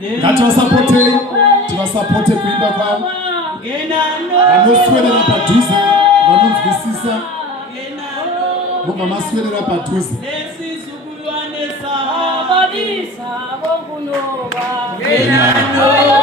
Ngativasapote, tivasapote kuimba kwavo. Vanoswedera padhuze, vanonzwisisa. Mobva maswedera padhuze. Ngena Noah.